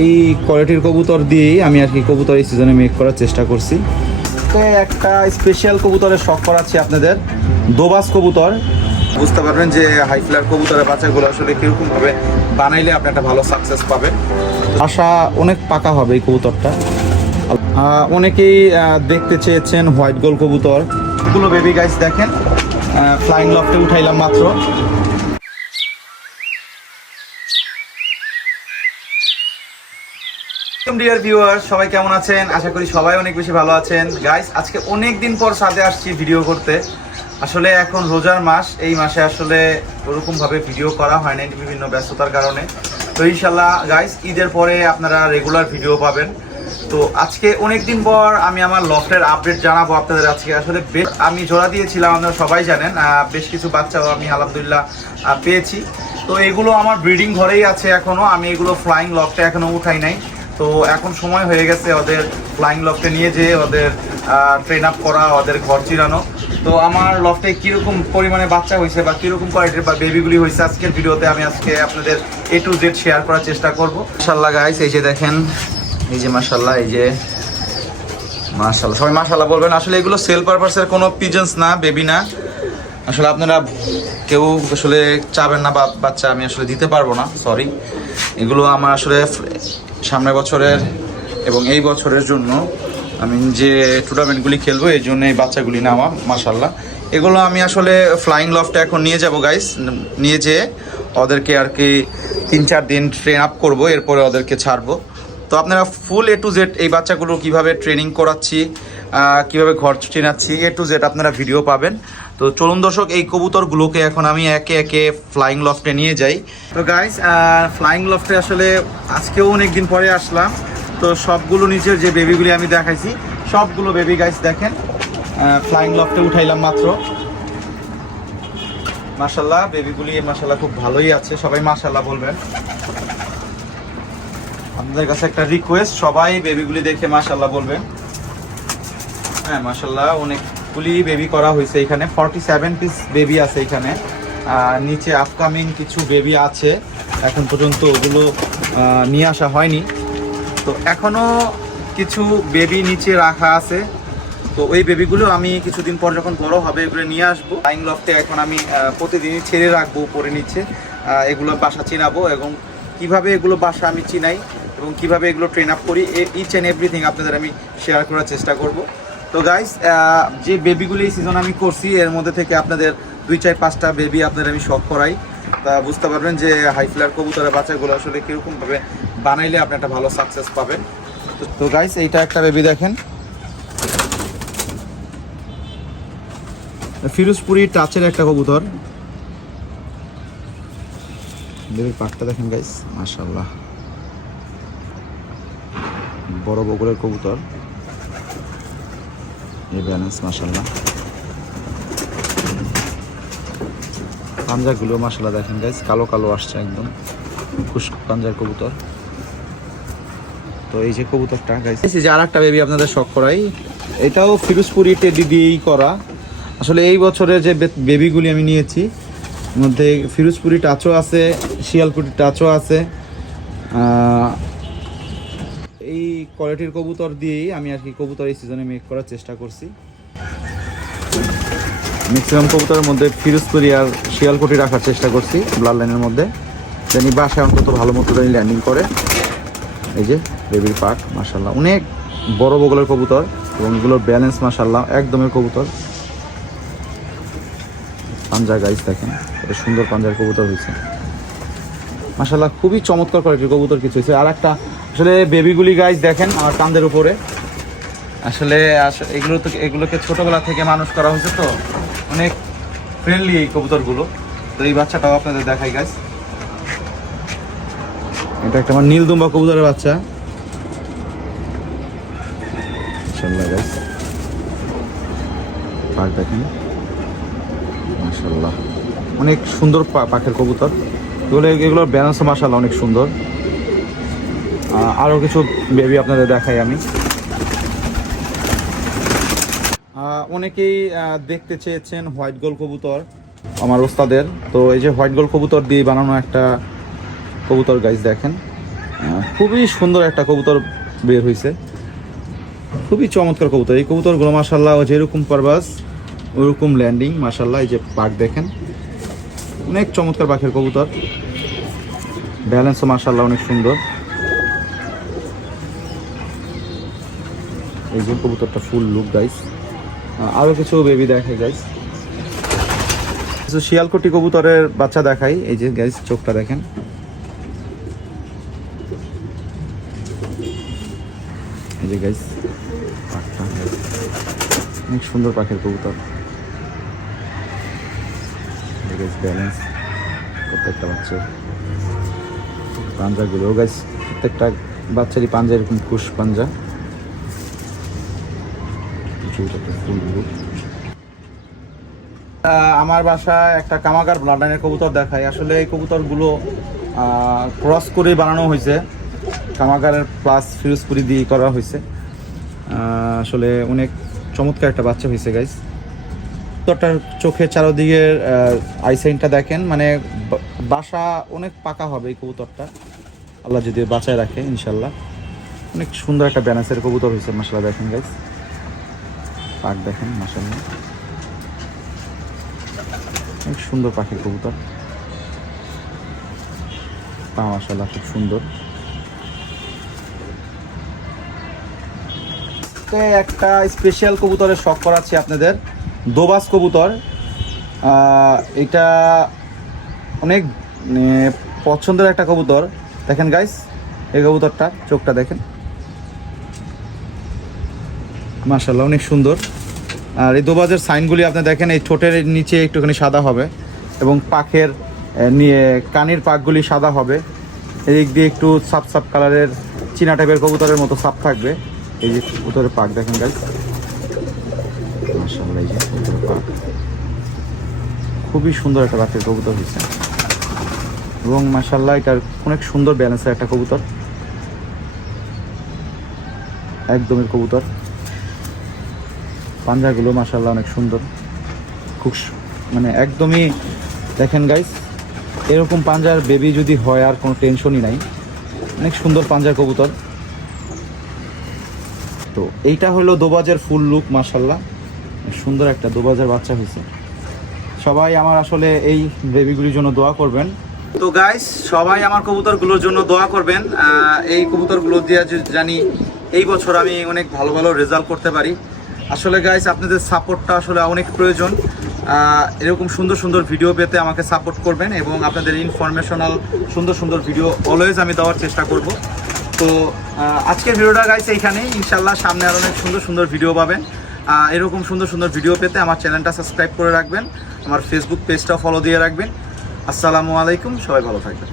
এই কোয়ালিটির কবুতর দিয়েই আমি আর কি কবুতর এই সিজনে মেক করার চেষ্টা করছি। তো একটা স্পেশাল কবুতরের শখ করাচ্ছি আপনাদের, দোবাস কবুতর। বুঝতে পারবেন যে হাই ফ্লার কবুতরের বাচ্চাগুলো আসলে কীরকমভাবে বানাইলে আপনি একটা ভালো সাকসেস পাবেন। আশা অনেক পাকা হবে এই কবুতরটা। অনেকেই দেখতে চেয়েছেন হোয়াইট গোল কবুতর, এগুলো বেবি গাইস দেখেন ফ্লাইং লফটে উঠাইলাম মাত্র। ডিয়ার ভিউয়ার, সবাই কেমন আছেন? আশা করি সবাই অনেক বেশি ভালো আছেন। গাইস আজকে অনেক দিন পর সাথে আসছি ভিডিও করতে। আসলে এখন রোজার মাস, এই মাসে আসলে ওরকমভাবে ভিডিও করা হয় না বিভিন্ন ব্যস্ততার কারণে। তো ইনশাল্লাহ গাইস ঈদের পরে আপনারা রেগুলার ভিডিও পাবেন। তো আজকে অনেক দিন পর আমি আমার লফটের আপডেট জানাবো আপনাদের। আজকে আসলে আমি জোড়া দিয়েছিলাম, আপনারা সবাই জানেন, বেশ কিছু বাচ্চাও আমি আলহামদুলিল্লাহ পেয়েছি। তো এগুলো আমার ব্রিডিং ঘরেই আছে এখনও, আমি এগুলো ফ্লাইং লফটে এখনও উঠাই নাই। তো এখন সময় হয়ে গেছে ওদের ফ্লাইং লফটে নিয়ে যেয়ে ওদের ট্রেন আপ করা, ওদের ঘর চিরানো। তো আমার লফটে কীরকম পরিমাণে বাচ্চা হয়েছে বা কীরকম কোয়ালিটির বা বেবিগুলি হয়েছে আজকের ভিডিওতে আমি আজকে আপনাদের A to Z শেয়ার করার চেষ্টা করবো। মাশাআল্লাহ গাইস, এই যে দেখেন, এই যে মাশাআল্লাহ, এই যে মাশাআল্লাহ, সবাই মাশাআল্লাহ বলবেন। আসলে এগুলো সেল পারপাসের কোনো পিজন্স না, বেবি না। আসলে আপনারা কেউ আসলে চাবেন না বা বাচ্চা আমি আসলে দিতে পারবো না, সরি। এগুলো আমার আসলে সামনের বছরের এবং এই বছরের জন্য আমি যে টুর্নামেন্টগুলি খেলবো এই জন্য এই বাচ্চাগুলি নেওয়া। মাশাআল্লাহ এগুলো আমি আসলে ফ্লাইং লফটে এখন নিয়ে যাব গাইস, নিয়ে যেয়ে ওদেরকে আর কি 3-4 দিন ট্রেন আপ করবো, এরপরে ওদেরকে ছাড়বো। তো আপনারা ফুল A to Z এই বাচ্চাগুলো কিভাবে ট্রেনিং করাচ্ছি, কিভাবে ঘর চেনাচ্ছি, A to Z আপনারা ভিডিও পাবেন। তো চলুন দর্শক, এই কবুতরগুলোকে এখন আমি একে একে ফ্লাইং লফটে নিয়ে যাই। তো গাইস ফ্লাইং লফটে আসলে আজকেও অনেক দিন পরে আসলাম। তো সবগুলো নিচের যে বেবিগুলি আমি দেখাইছি সবগুলো বেবি গাইস দেখেন ফ্লাইং লফটে উঠাইলাম মাত্র। মাশাআল্লাহ বেবিগুলি মাশাআল্লাহ খুব ভালোই আছে, সবাই মাশাআল্লাহ বলবেন। আপনাদের কাছে একটা রিকোয়েস্ট, সবাই বেবিগুলি দেখে মাশাআল্লাহ বলবেন। হ্যাঁ মাশাআল্লাহ অনেকগুলি বেবি করা হয়েছে এখানে, 47 পিস বেবি আছে এখানে। নিচে আপকামিং কিছু বেবি আছে, এখন পর্যন্ত ওগুলো নিয়ে আসা হয়নি। তো এখনও কিছু বেবি নিচে রাখা আছে। তো ওই বেবিগুলো আমি কিছুদিন পর যখন বড় হবে এগুলো নিয়ে আসবো ফ্লাইং লফটে। এখন আমি প্রতিদিনই ছেড়ে রাখবো উপরে নিচে, এগুলো বাসা চিনাবো এবং কিভাবে এগুলো বাসা আমি চিনাই এবং কিভাবে এগুলো ট্রেন আপ করি, ইচ অ্যান্ড এভরিথিং আপনাদের আমি শেয়ার করার চেষ্টা করব। তো গাইস যে বেবিগুলি এই সিজন আমি করছি এর মধ্যে থেকে আপনাদের 2-4-5টা বেবি আপনাদের আমি শখ করাই, তা বুঝতে পারবেন যে হাই ফ্লার কবুতরের বাচ্চাগুলো আসলে কীরকমভাবে বানাইলে আপনি একটা ভালো সাকসেস পাবেন। তো গাইস এইটা একটা বেবি দেখেন, ফিরোজপুরি টাচের একটা কবুতর। বেবির পাকটা দেখেন গাইস, মাশাআল্লাহ বড় বগলের কবুতর, এই ব্যালেন্স মাশাআল্লাহ। পাঞ্জাগুলো মাশাআল্লাহ দেখেন গাইস, কালো কালো আসছে একদম, খুশক পাঞ্জার কবুতর। তো এই যে কবুতরটা গাইস, এই যে আরেকটা বেবি আপনাদের শখ করাই, এটাও ফিরোজপুরি টেডি দিয়েই করা। আসলে এই বছরের যে বেবিগুলি আমি নিয়েছি মধ্যে ফিরোজপুরি টাচও আছে, শিয়ালকুটি টাচও আছে। এই কোয়ালিটির কবুতর দিয়েই আমি আর কি কবুতর এই সিজনে মেক করার চেষ্টা করছি। ম্যাক্সিমাম কবুতরের মধ্যে ফিরোজপুরি আর শিয়ালকুটি রাখার চেষ্টা করছি ব্লাড লাইনের মধ্যে, জানি বাসায় অন্তত ভালো মতো ল্যান্ডিং করে। এই যে বেবির পাক মাশাআল্লাহ, অনেক বড় বগলের কবুতর এবং এগুলোর ব্যালেন্স মাশাআল্লাহ একদমের কবুতর। পাঞ্জা গাইস দেখেন, এটা সুন্দর পাঞ্জার কবুতর হয়েছে মাশাআল্লাহ, খুবই চমৎকার কোয়ালিটির কবুতর কিছু হয়েছে। আর একটা আসলে বেবিগুলি গাইস দেখেন আমার কাঁধের উপরে, আসলে এগুলোকে ছোটবেলা থেকে মানুষ করা হয়েছে, তো অনেক ফ্রেন্ডলি এই কবুতরগুলো। তো এই বাচ্চাটাও আপনাদের দেখাই গাইস, এটা একটা আমার নীলদুম্বা কবুতরের বাচ্চা মাশাআল্লাহ গাইস, পাক দেখেন মাশাআল্লাহ, অনেক সুন্দর পাখের কবুতর এগুলোর ব্যালেন্সও মাশাআল্লাহ অনেক সুন্দর। আরও কিছু বেবি আপনাদের দেখাই আমি। অনেকেই দেখতে চেয়েছেন হোয়াইট গোল কবুতর আমার ওস্তাদের। তো এই যে হোয়াইট গোল কবুতর দিয়ে বানানো একটা কবুতর গাইস দেখেন, খুবই সুন্দর একটা কবুতর বের হয়েছে, খুবই চমৎকার কবুতর। এই কবুতরগুলো মাশাআল্লাহ যেরকম পারবাস ওরকম ল্যান্ডিং মাশাআল্লাহ। এই যে পাক দেখেন, অনেক চমৎকার পাখির কবুতর, ব্যালেন্সও মাশাআল্লাহ অনেক সুন্দর। এই যে কবুতরটা ফুল লুক গাইস। আরও কিছু বেবি দেখাই গাইস, কিছু শিয়ালকুটি কবুতরের বাচ্চা দেখাই। এই যে গাইস চোখটা দেখেন, এই যে গাইস অনেক সুন্দর পাখির কবুতর। ব্যালেন্স প্রত্যেকটা বাচ্চার পাঞ্জাগুলো গাইস, প্রত্যেকটা বাচ্চারই পাঞ্জা এরকম কুশ পাঞ্জা। আমার বাসায় একটা কামাগার ব্লাডলাইনের কবুতর দেখাই। আসলে এই কবুতরগুলো ক্রস করে বানানো হয়েছে, কামাগারের প্লাস ফিরোজপুরি দিয়ে করা হয়েছে। আসলে অনেক চমৎকার একটা বাচ্চা হয়েছে গাইস। কবুতরটার চোখের চারদিকের আইসাইনটা দেখেন, মানে বাসা অনেক পাকা হবে এই কবুতরটা, আল্লাহ যদি বাঁচায় রাখে ইনশাল্লাহ। অনেক সুন্দর একটা ব্যালেন্সের কবুতর হয়েছে মাশাআল্লাহ। দেখেন গাইস পাক দেখেন মাশাআল্লাহ, অনেক সুন্দর পাখির কবুতর, পা মাশাআল্লাহ খুব সুন্দর। একটা স্পেশাল কবুতরের শখ করাচ্ছি আপনাদের, দোবাস কবুতর। এটা অনেক পছন্দের একটা কবুতর। দেখেন গাইস এই কবুতরটা চোখটা দেখেন মাশাআল্লাহ অনেক সুন্দর। আর এই দোবাজের সাইনগুলি আপনি দেখেন, এই ঠোঁটের নিচে একটুখানি সাদা হবে এবং পাখের নিয়ে কানের পাকগুলি সাদা হবে, এদিক দিয়ে একটু সাপ সাপ কালারের চীনা টাইপের কবুতরের মতো সাপ থাকবে। এই যে কবুতরের পাক দেখেন গাইস মাশাআল্লাহ, এই যে কবুতরের পাক খুবই সুন্দর একটা পাখির কবুতর হয়েছে এবং মাশাআল্লাহ এটার অনেক সুন্দর ব্যালেন্সের একটা কবুতর, একদমের কবুতর। পাঞ্জাগুলো মাশাআল্লাহ অনেক সুন্দর, খুব মানে একদমই দেখেন গাইস এরকম পাঞ্জার বেবি যদি হয় আর কোনো টেনশনই নাই, অনেক সুন্দর পাঞ্জার কবুতর। তো এইটা হলো দোবাজের ফুল লুক মাশাআল্লাহ, সুন্দর একটা দোবাজের বাচ্চা হয়েছে। সবাই আমার আসলে এই বেবিগুলির জন্য দোয়া করবেন। তো গাইস সবাই আমার কবুতরগুলোর জন্য দোয়া করবেন, এই কবুতরগুলো দিয়ে জানি এই বছর আমি অনেক ভালো ভালো রেজাল্ট করতে পারি। আসলে গাইস আপনাদের সাপোর্টটা আসলে অনেক প্রয়োজন, এরকম সুন্দর সুন্দর ভিডিও পেতে আমাকে সাপোর্ট করবেন এবং আপনাদের ইনফরমেশনাল সুন্দর সুন্দর ভিডিও অলওয়েজ আমি দেওয়ার চেষ্টা করব। তো আজকের ভিডিওটা গাইস এইখানেই, ইনশাল্লাহ সামনে আরও অনেক সুন্দর সুন্দর ভিডিও পাবেন। এরকম সুন্দর সুন্দর ভিডিও পেতে আমার চ্যানেলটা সাবস্ক্রাইব করে রাখবেন, আমার ফেসবুক পেজটাও ফলো দিয়ে রাখবেন। আসসালামু আলাইকুম, সবাই ভালো থাকবেন।